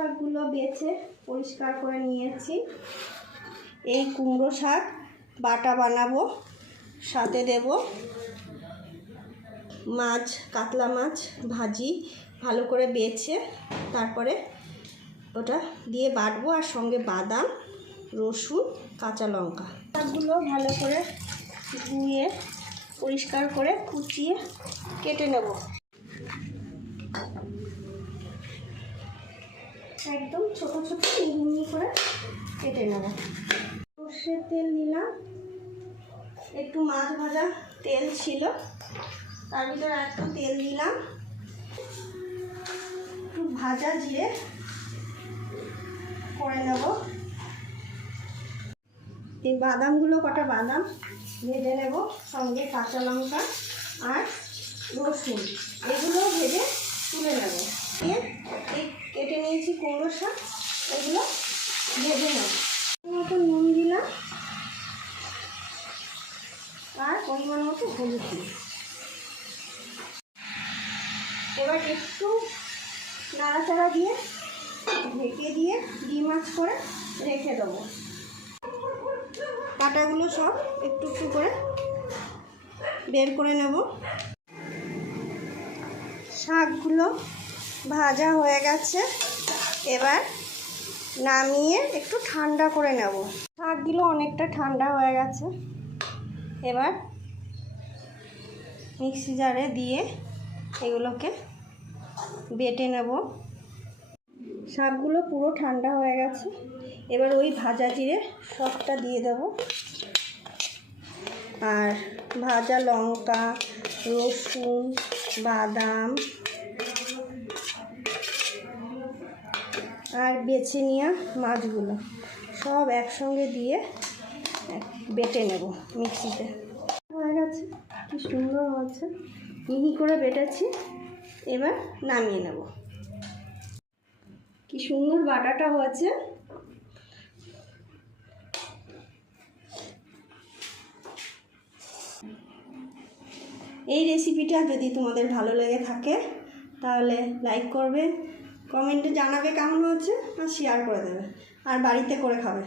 শাকগুলো বেছে পরিষ্কার করে নিয়েছি। এই কুমড়ো শাক বাটা বানাবো, সাথে দেব মাছ, কাতলা মাছ ভাজি ভালো করে বেছে তারপরে ওটা দিয়ে বাটবো, আর সঙ্গে বাদাম, রসুন, কাঁচা লঙ্কা। শাকগুলো ভালো করে ধুয়ে পরিষ্কার করে কুচিয়ে কেটে নেব। একদম ছোট ছোট মিহি করে কেটে নেব। সর্ষের তেল দিলাম, একটু মাছ ভাজা তেল ছিল তার ভিতরে একটু তেল দিলাম, একটু ভাজা জিরে করে নেব। এই বাদামগুলো, কটা বাদাম ভেজে নেব, সঙ্গে কাঁচা লঙ্কা আর রসুন, এগুলো ভেজে তুলে নেব। দিয়ে এই কেটে নিয়েছি কুমড়ো শাক, এগুলো ভেজে নেব। মতো নুন দিলাম আর পরিমাণ মতো হলুদ দিলাম। এবার একটু নাড়াচাড়া দিয়ে ঢেকে দিয়ে ডিমাছ করে রেখে দেবো। কাঁটাগুলো সব একটু একটু করে বের করে নেব। শাকগুলো ভাজা হয়ে গেছে, এবার নামিয়ে একটু ঠান্ডা করে নেব। শাকগুলো অনেকটা ঠান্ডা হয়ে গেছে, এবার মিক্সি জারে দিয়ে এগুলোকে বেটে নেব। শাকগুলো পুরো ঠান্ডা হয়ে গেছে, এবার ওই ভাজা জিরে সবটা দিয়ে দেব, আর ভাজা লঙ্কা, রসুন, বাদাম আর বেছে নেওয়া মাছগুলো সব একসঙ্গে দিয়ে বেটে নেব মিক্সিতে। হয়ে গেছে, কি সুন্দর হচ্ছে, মিহি করে বেটেছি। এবার নামিয়ে নেব। কি সুন্দর বাটাটা হয়েছে। এই রেসিপিটা যদি তোমাদের ভালো লেগে থাকে তাহলে লাইক করবে, কমেন্টে জানাবে কেমন হয়েছে, আর শেয়ার করে দেবে, আর বাড়িতে করে খাবে।